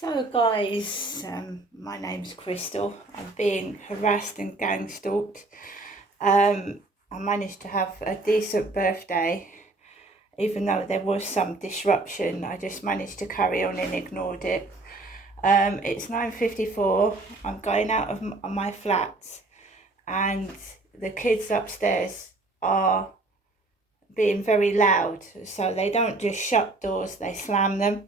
So guys, my name's Crystal. I'm being harassed and gang stalked. I managed to have a decent birthday, even though there was some disruption. I just managed to carry on and ignored it. It's 9:54. I'm going out of my flat, and the kids upstairs are being very loud. So they don't just shut doors; they slam them.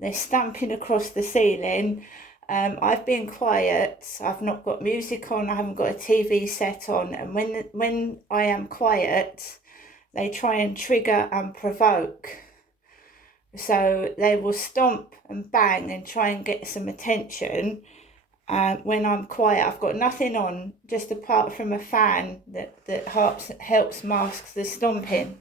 They're stamping across the ceiling. I've been quiet. I've not got music on. I haven't got a TV set on. And when I am quiet, they try and trigger and provoke. So they will stomp and bang and try and get some attention. When I'm quiet, I've got nothing on, just apart from a fan that helps mask the stomping.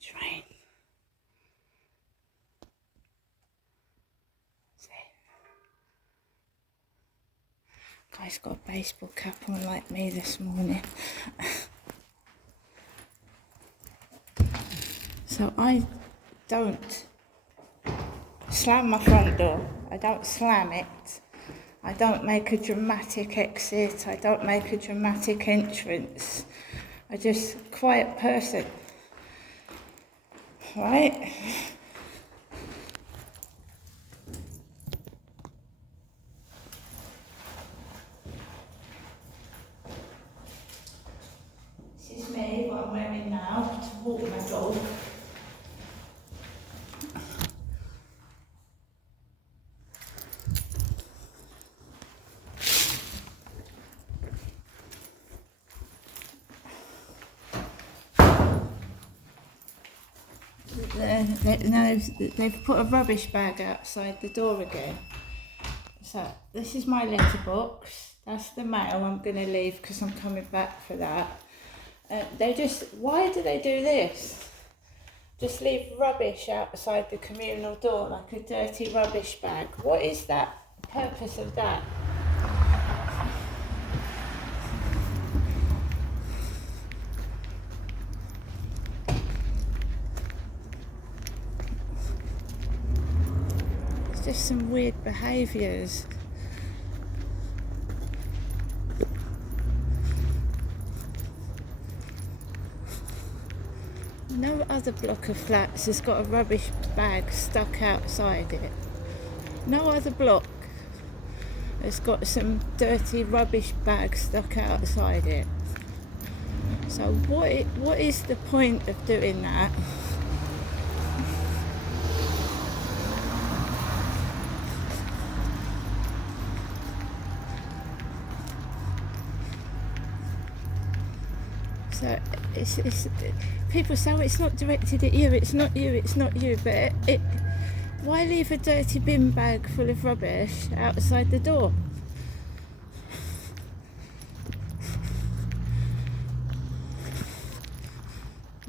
Train. Guy's got a baseball cap on like me this morning. So I don't slam my front door. I don't slam it. I don't make a dramatic exit. I don't make a dramatic entrance. I just quiet person. Right? This is me, what I'm wearing now to walk my dog. They've put a rubbish bag outside the door again. So this is my letterbox. That's the mail I'm going to leave because I'm coming back for that. Why do they do this? Just leave rubbish outside the communal door like a dirty rubbish bag. What is that? The purpose of that? It's just some weird behaviours. No other block of flats has got a rubbish bag stuck outside it. No other block has got some dirty rubbish bag stuck outside it. So what is the point of doing that? So it's people say, oh, it's not directed at you, it's not you, but why leave a dirty bin bag full of rubbish outside the door?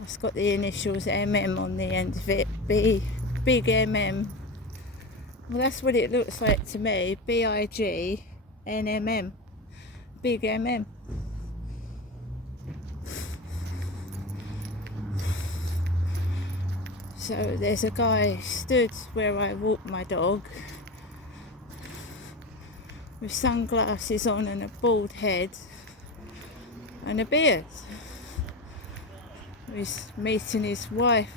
It's got the initials MM on the end of it, big MM. Well, that's what it looks like to me, BIGNMM, big MM. So there's a guy stood where I walk my dog with sunglasses on and a bald head and a beard. He's meeting his wife.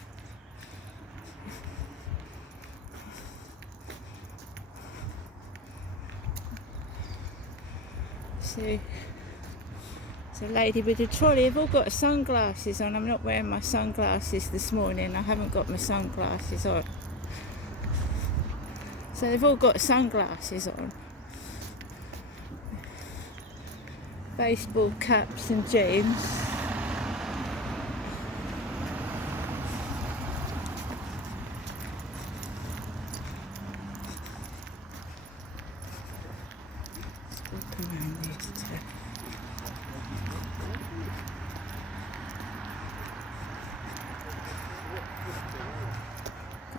See, it's a lady with a trolley. They've all got sunglasses on. I'm not wearing my sunglasses this morning. I haven't got my sunglasses on. So they've all got sunglasses on. Baseball caps and jeans.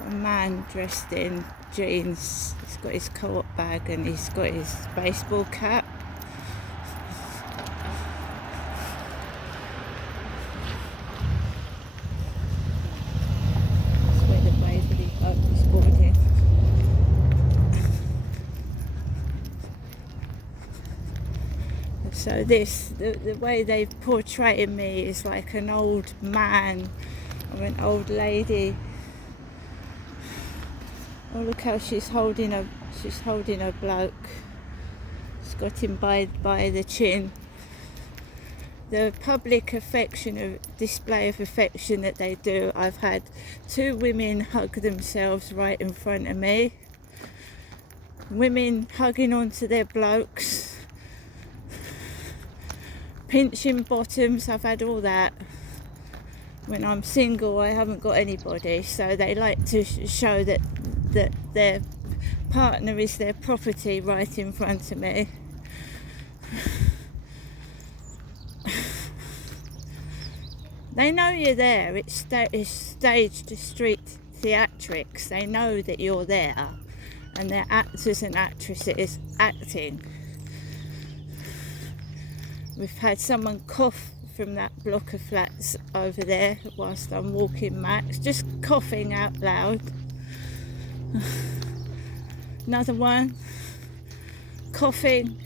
A man dressed in jeans. He's got his co-op bag and he's got his baseball cap. That's where the Waverley boat is boarding. So the way they portray me is like an old man or an old lady. Oh, look how she's holding a bloke. She's got him by the chin. The public display of affection that they do. I've had 2 women hug themselves right in front of me. Women hugging onto their blokes. Pinching bottoms, I've had all that. When I'm single, I haven't got anybody, so they like to show that their partner is their property right in front of me. They know you're there. It's staged street theatrics. They know that you're there, and they're actors and actresses acting. We've had someone cough from that block of flats over there whilst I'm walking Max, just coughing out loud. Another one coughing.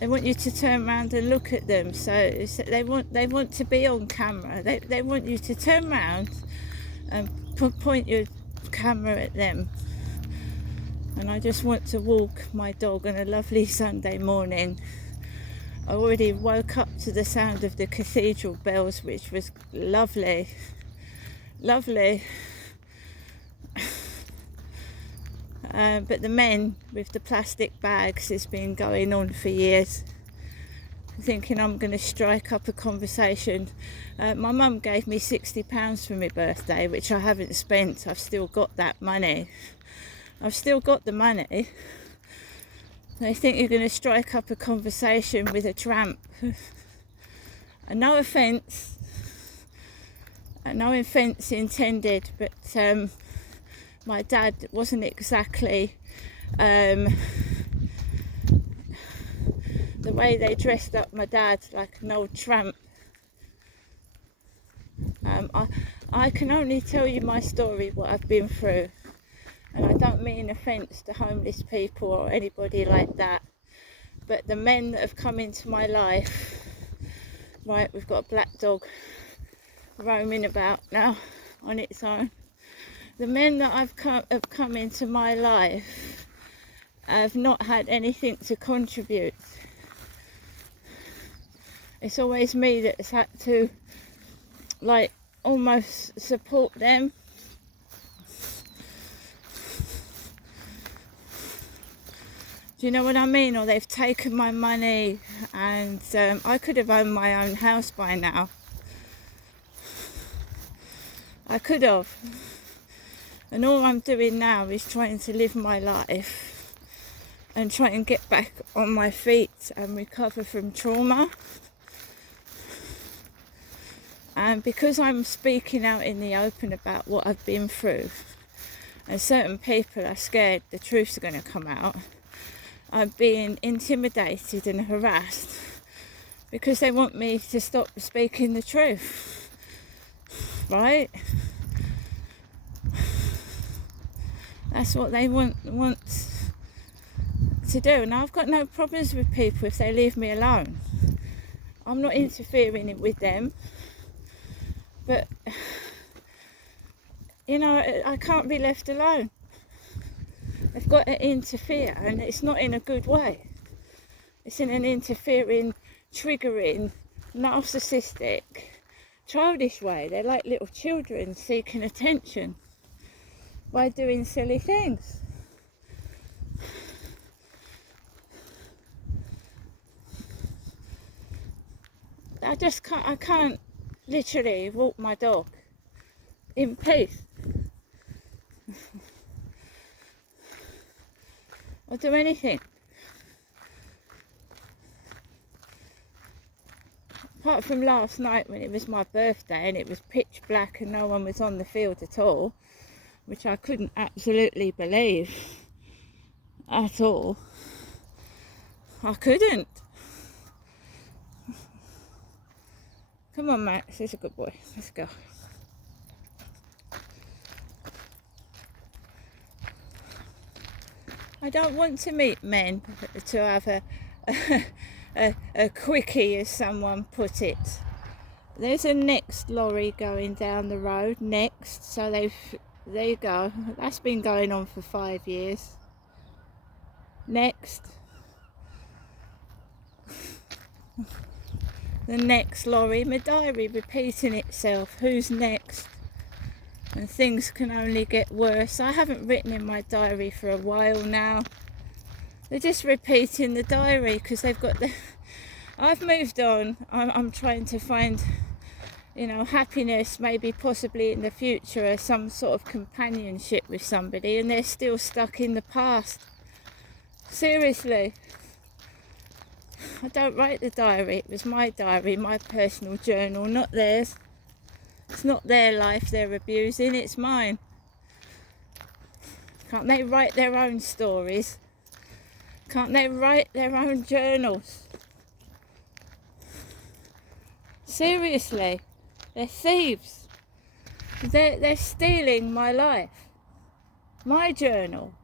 They want you to turn around and look at them, so they want to be on camera. They want you to turn around and point your camera at them. And I just want to walk my dog on a lovely Sunday morning. I already woke up to the sound of the cathedral bells, which was lovely. But the men with the plastic bags has been going on for years. I'm thinking I'm going to strike up a conversation. My mum gave me £60 for my birthday, which I haven't spent. I've still got that money. I've still got the money. They think you're going to strike up a conversation with a tramp. And no offence intended, but my dad wasn't exactly the way they dressed up my dad, like an old tramp. I can only tell you my story, what I've been through. And I don't mean offence to homeless people or anybody like that. But the men that have come into my life, right, we've got a black dog roaming about now on its own. The men that have come into my life have not had anything to contribute. It's always me that's had to, like, almost support them. Do you know what I mean? Or they've taken my money, and I could have owned my own house by now. I could have. And all I'm doing now is trying to live my life and try and get back on my feet and recover from trauma. And because I'm speaking out in the open about what I've been through, and certain people are scared the truth's going to come out, I'm being intimidated and harassed because they want me to stop speaking the truth, right? That's what they want to do. And I've got no problems with people if they leave me alone. I'm not interfering with them. But, you know, I can't be left alone. They've got to interfere, and it's not in a good way. It's in an interfering, triggering, narcissistic, childish way. They're like little children seeking attention by doing silly things. I can't literally walk my dog in peace. Or do anything. apart from last night when it was my birthday and it was pitch black and no one was on the field at all, which I couldn't absolutely believe at all. I couldn't. Come on, Max, he's a good boy. Let's go. I don't want to meet men to have a quickie, as someone put it. There's a next lorry going down the road, next. So there you go. That's been going on for 5 years. Next. The next lorry, my diary repeating itself. Who's next? And things can only get worse. I haven't written in my diary for a while now. They're just repeating the diary because they've got the... I've moved on. I'm trying to find, happiness, maybe possibly in the future, or some sort of companionship with somebody, and they're still stuck in the past. Seriously. I don't write the diary. It was my diary, my personal journal, not theirs. It's not their life they're abusing, it's mine. Can't they write their own stories? Can't they write their own journals? Seriously, they're thieves. They're stealing my life, my journal.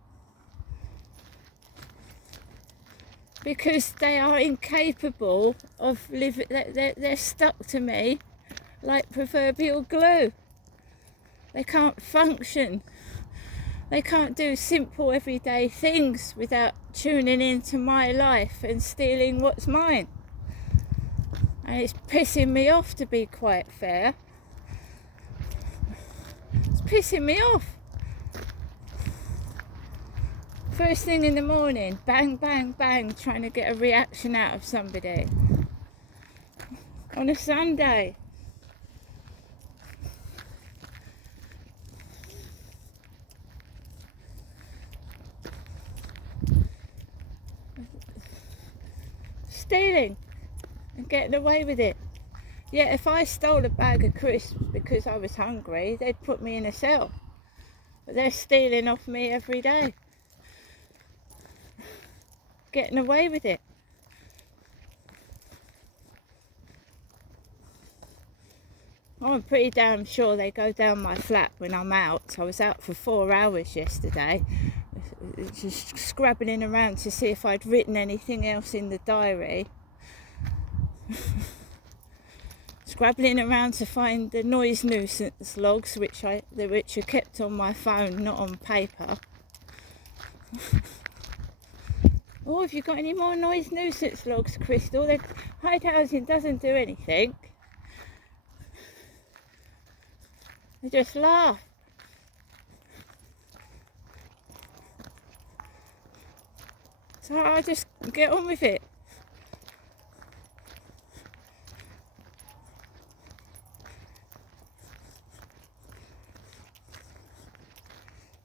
Because they are incapable of living, they're stuck to me like proverbial glue. They can't function. They can't do simple everyday things without tuning into my life and stealing what's mine. And it's pissing me off, to be quite fair. It's pissing me off. First thing in the morning, bang, bang, bang, trying to get a reaction out of somebody. On a Sunday. Stealing and getting away with it. Yeah, if I stole a bag of crisps because I was hungry, they'd put me in a cell. But they're stealing off me every day. Getting away with it. I'm pretty damn sure they go down my flat when I'm out. I was out for 4 hours yesterday, just scrabbling around to see if I'd written anything else in the diary. Scrabbling around to find the noise nuisance logs, which are kept on my phone, not on paper. Oh, have you got any more noise nuisance logs, Crystal? The hide housing doesn't do anything. They just laugh. So I just get on with it.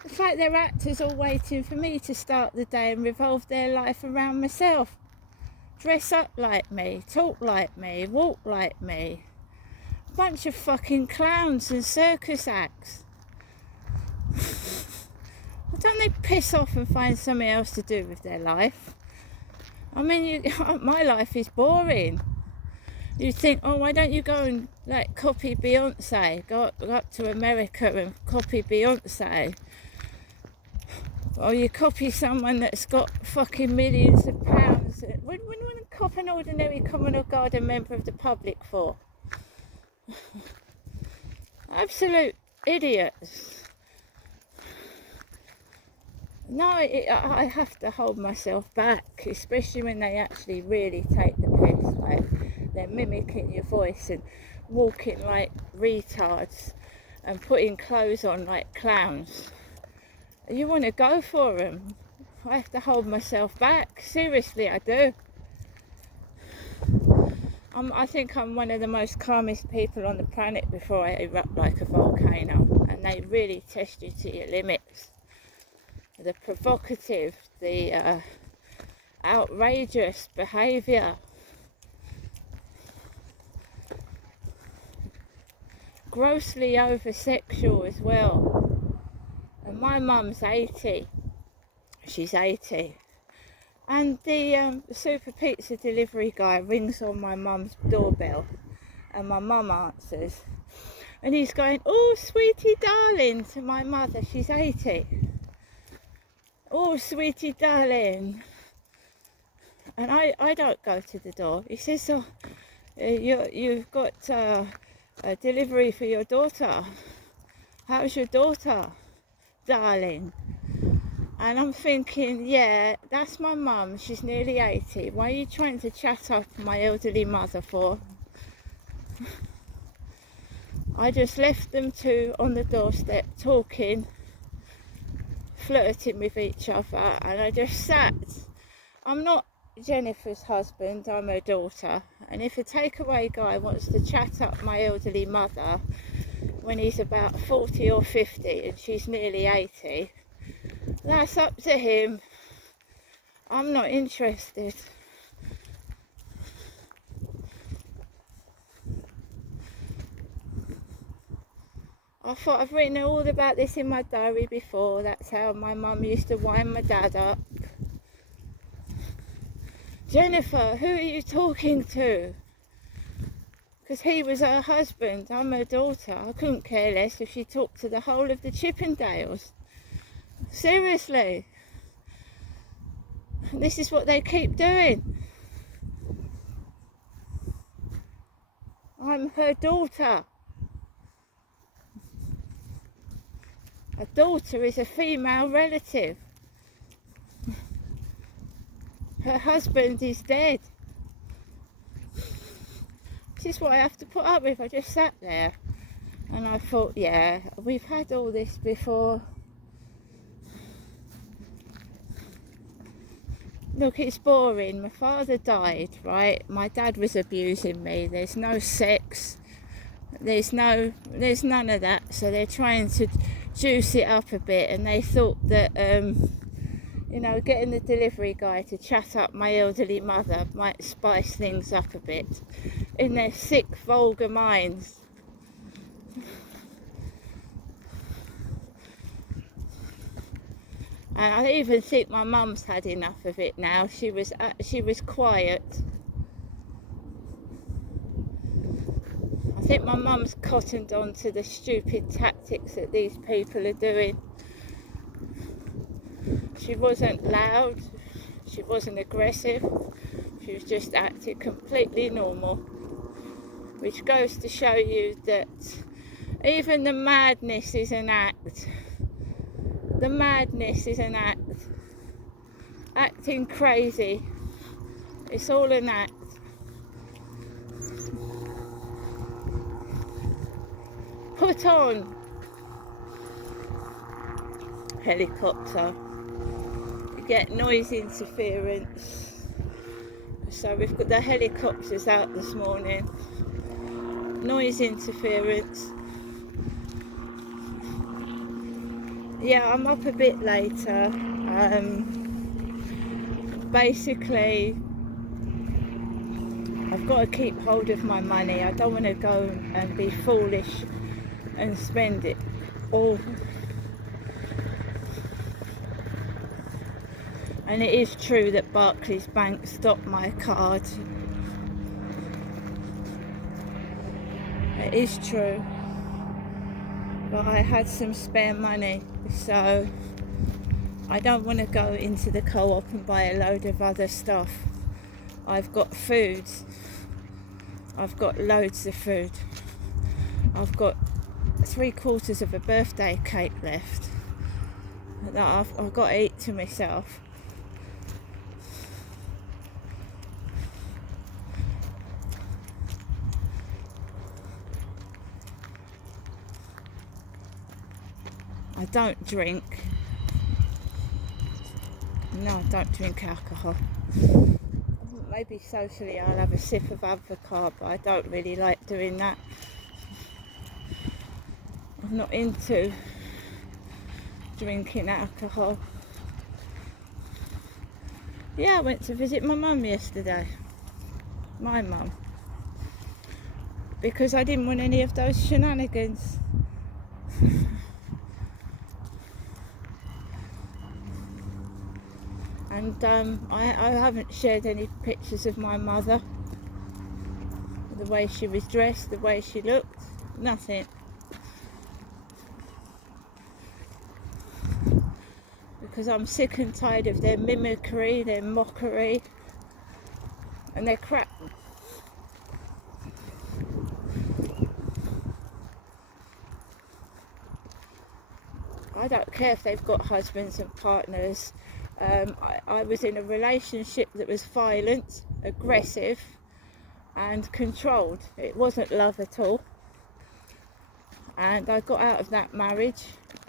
It's like they're actors all waiting for me to start the day and revolve their life around myself. Dress up like me, talk like me, walk like me. Bunch of fucking clowns and circus acts. Why don't they piss off and find something else to do with their life? I mean, my life is boring. You think, oh, why don't you go and copy Beyonce? Go up to America and copy Beyonce. Or you copy someone that's got fucking millions of pounds. What do you copy an ordinary communal garden member of the public for? Absolute idiots. No, I have to hold myself back, especially when they actually really take the piss. Like they're mimicking your voice and walking like retards and putting clothes on like clowns. You want to go for them. I have to hold myself back. Seriously, I do. I think I'm one of the most calmest people on the planet before I erupt like a volcano. And they really test you to your limits. The provocative, the outrageous behaviour. grossly over-sexual as well. And my mum's 80. She's 80. And the Super Pizza delivery guy rings on my mum's doorbell, and my mum answers, and he's going, "Oh, sweetie darling," to my mother. She's 80. "Oh, sweetie darling." And I don't go to the door. He says, "Oh, you've got a delivery for your daughter. How's your daughter, darling?" And I'm thinking, yeah, that's my mum. She's nearly 80. Why are you trying to chat up my elderly mother for? I just left them two on the doorstep talking, flirting with each other, and I just sat. I'm not Jennifer's husband, I'm her daughter. And if a takeaway guy wants to chat up my elderly mother when he's about 40 or 50 and she's nearly 80, that's up to him. I'm not interested. I thought I've written all about this in my diary before. That's how my mum used to wind my dad up. "Jennifer, who are you talking to?" Because he was her husband, I'm her daughter. I couldn't care less if she talked to the whole of the Chippendales. Seriously. This is what they keep doing. I'm her daughter. A daughter is a female relative. Her husband is dead. This is what I have to put up with. I just sat there and I thought, yeah, we've had all this before. Look, it's boring. My father died, right? My dad was abusing me. There's no sex. There's none of that. So they're trying to juice it up a bit, and they thought that, getting the delivery guy to chat up my elderly mother might spice things up a bit in their sick, vulgar minds. And I even think my mum's had enough of it now. She was quiet. I think my mum's cottoned on to the stupid tactics that these people are doing. She wasn't loud. She wasn't aggressive. She was just acting completely normal. Which goes to show you that even the madness is an act. The madness is an act. Acting crazy. It's all an act. Put on. Helicopter. You get noise interference. So we've got the helicopters out this morning. Noise interference. Yeah, I'm up a bit later. Basically, I've got to keep hold of my money. I don't want to go and be foolish and spend it all. And it is true that Barclays Bank stopped my card. It is true. But I had some spare money, so I don't want to go into the co-op and buy a load of other stuff. I've got food. I've got loads of food. I've got 3/4 of a birthday cake left that I've got to eat to myself. I don't drink. No, I don't drink alcohol. Maybe socially I'll have a sip of vodka, but I don't really like doing that. I'm not into drinking alcohol. Yeah, I went to visit my mum yesterday. My mum. because I didn't want any of those shenanigans. And I haven't shared any pictures of my mother, the way she was dressed, the way she looked, nothing. Because I'm sick and tired of their mimicry, their mockery, and their crap. I don't care if they've got husbands and partners. I was in a relationship that was violent, aggressive, and controlled. It wasn't love at all. And I got out of that marriage.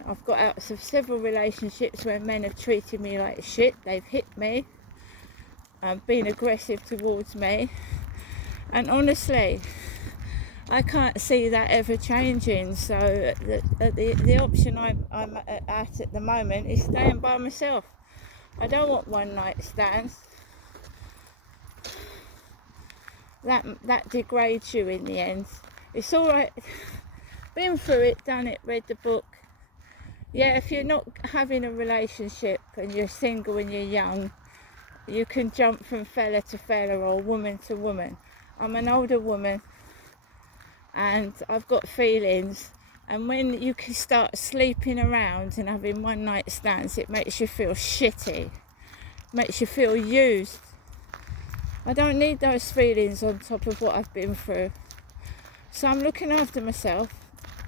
I've got out of several relationships where men have treated me like shit. They've hit me, been aggressive towards me. And honestly, I can't see that ever changing. So the option I'm at the moment is staying by myself. I don't want one night stands. That degrades you in the end. It's all right. Been through it, done it, read the book. Yeah, if you're not having a relationship and you're single and you're young, you can jump from fella to fella or woman to woman. I'm an older woman and I've got feelings, and when you can start sleeping around and having one night stands, it makes you feel shitty, makes you feel used. I don't need those feelings on top of what I've been through. So I'm looking after myself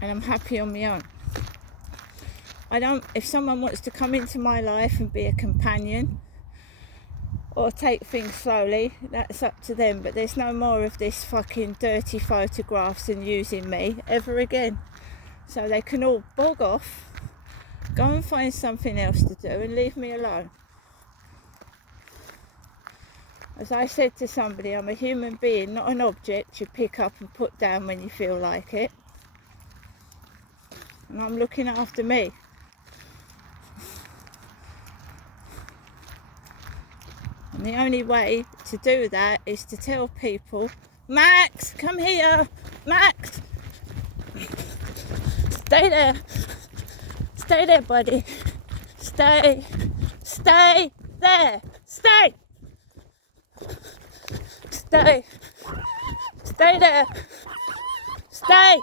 and I'm happy on my own. If someone wants to come into my life and be a companion or take things slowly, that's up to them, but there's no more of this fucking dirty photographs and using me ever again. So they can all bog off, go and find something else to do and leave me alone. As I said to somebody, I'm a human being, not an object you pick up and put down when you feel like it. And I'm looking after me. And the only way to do that is to tell people, Max, come here, Max. Stay there, buddy. Stay there. Stay there. Stay.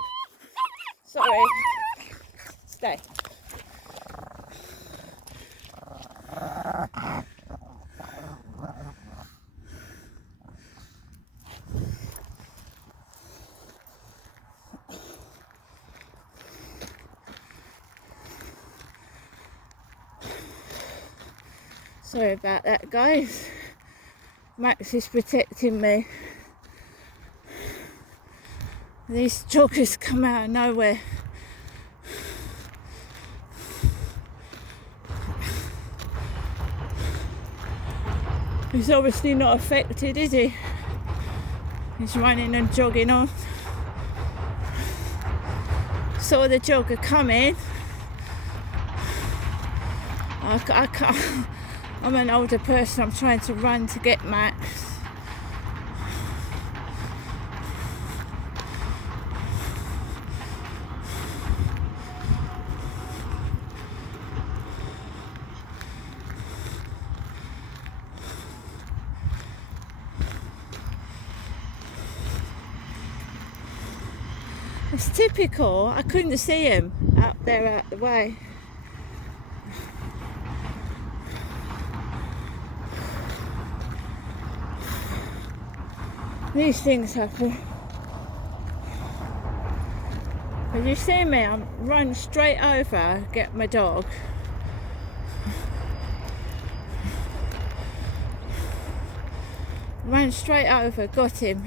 Sorry. Stay. Sorry about that, guys. Max is protecting me. These joggers come out of nowhere. He's obviously not affected, is he? He's running and jogging on. Saw the jogger coming. I can't. I'm an older person. I'm trying to run to get Max. It's typical. I couldn't see him out there out the way. These things happen. But you see me, I run straight over, get my dog. Ran straight over, got him.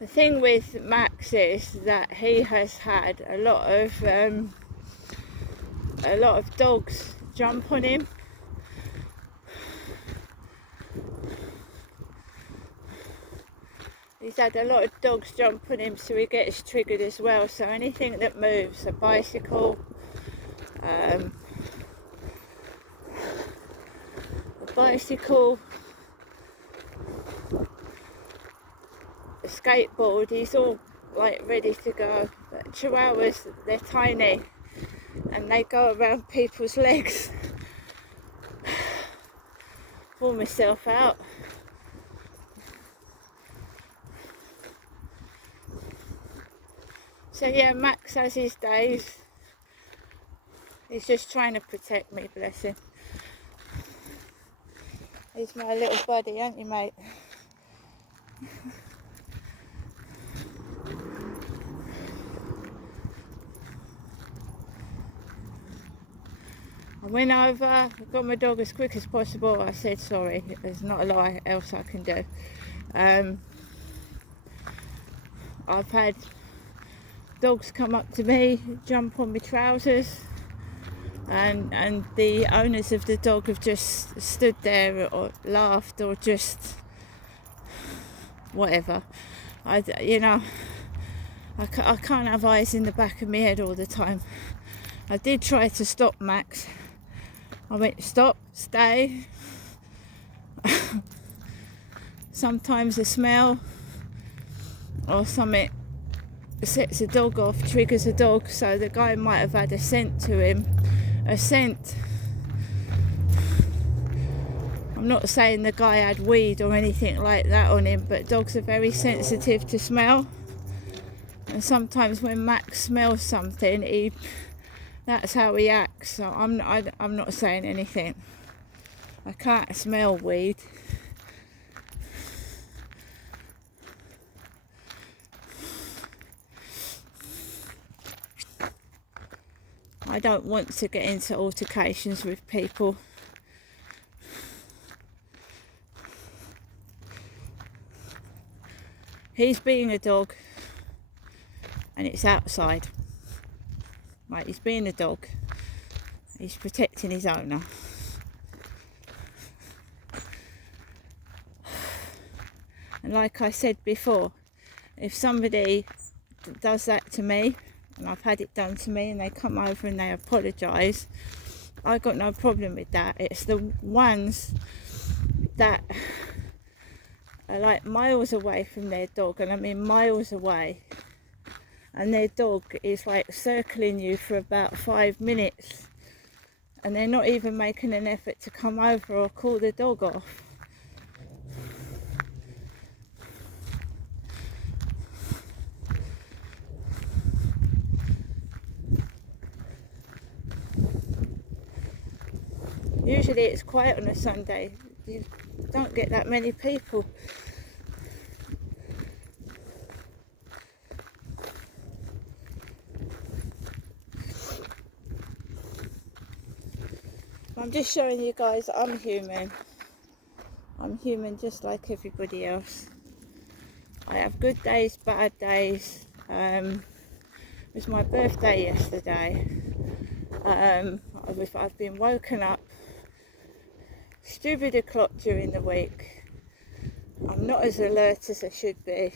The thing with Max is that he has had a lot of dogs jump on him. He's had a lot of dogs jump on him, so he gets triggered as well. So anything that moves, a bicycle, a skateboard, he's all like ready to go. But Chihuahuas, they're tiny and they go around people's legs. Pull myself out. So yeah, Max has his days. He's just trying to protect me, bless him. He's my little buddy, aren't you, mate? I went over, I got my dog as quick as possible. I said sorry, there's not a lot else I can do. I've had dogs come up to me, jump on my trousers, and the owners of the dog have just stood there or laughed or just whatever. I can't have eyes in the back of my head all the time. I did try to stop Max. I went, stop, stay. Sometimes a smell or something sets a dog off, triggers a dog, so the guy might have had a scent to him. A scent. I'm not saying the guy had weed or anything like that on him, but dogs are very sensitive to smell. And sometimes when Max smells something, that's how he acts. So I'm not saying anything. I can't smell weed. I don't want to get into altercations with people. He's being a dog and it's outside. Right, he's being a dog. He's protecting his owner. And like I said before, if somebody does that to me, and I've had it done to me, and they come over and they apologise, I got no problem with that. It's the ones that are like miles away from their dog, and I mean miles away, and their dog is like circling you for about 5 minutes, and they're not even making an effort to come over or call the dog off. Usually it's quiet on a Sunday. You don't get that many people. I'm just showing you guys I'm human. I'm human just like everybody else. I have good days, bad days. It was my birthday yesterday. I've been woken up stupid o'clock during the week. I'm not as alert as I should be.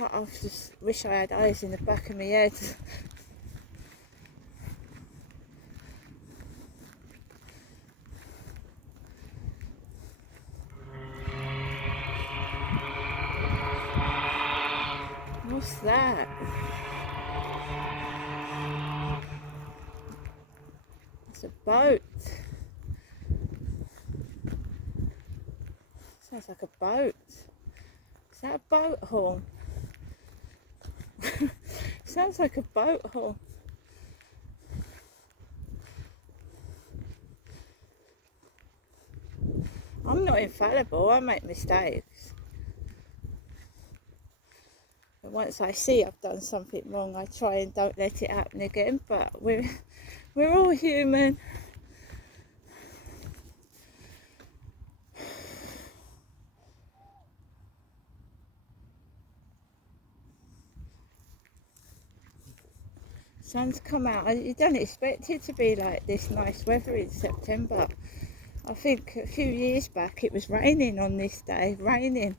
I just wish I had eyes in the back of my head. What's that? It's a boat. Sounds like a boat. Is that a boat horn? Sounds like a boat horn. I'm not infallible, I make mistakes. And once I see I've done something wrong, I try and don't let it happen again, but we're all human. Sun's come out. You don't expect it to be like this nice weather in September. I think a few years back it was raining on this day, raining.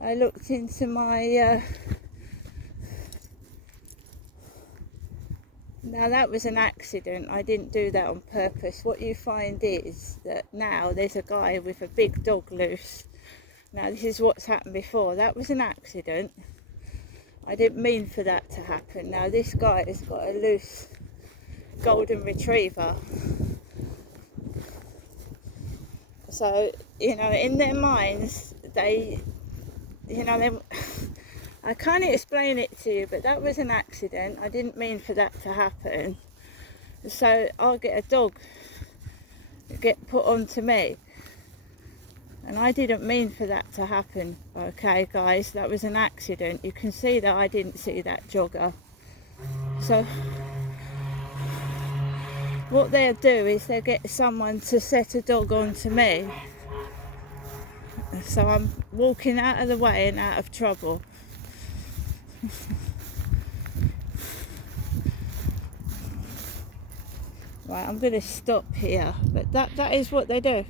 I looked into my now that was an accident. I didn't do that on purpose. What you find is that now there's a guy with a big dog loose. Now this is what's happened before. That was an accident. I didn't mean for that to happen. Now this guy has got a loose golden retriever. So, you know, in their minds, they, I can't explain it to you, but that was an accident. I didn't mean for that to happen. So I'll get a dog get put onto me. And I didn't mean for that to happen. Okay, guys, that was an accident. You can see that I didn't see that jogger. So what they'll do is they'll get someone to set a dog onto me. So I'm walking out of the way and out of trouble. Right, I'm going to stop here. But that is what they do.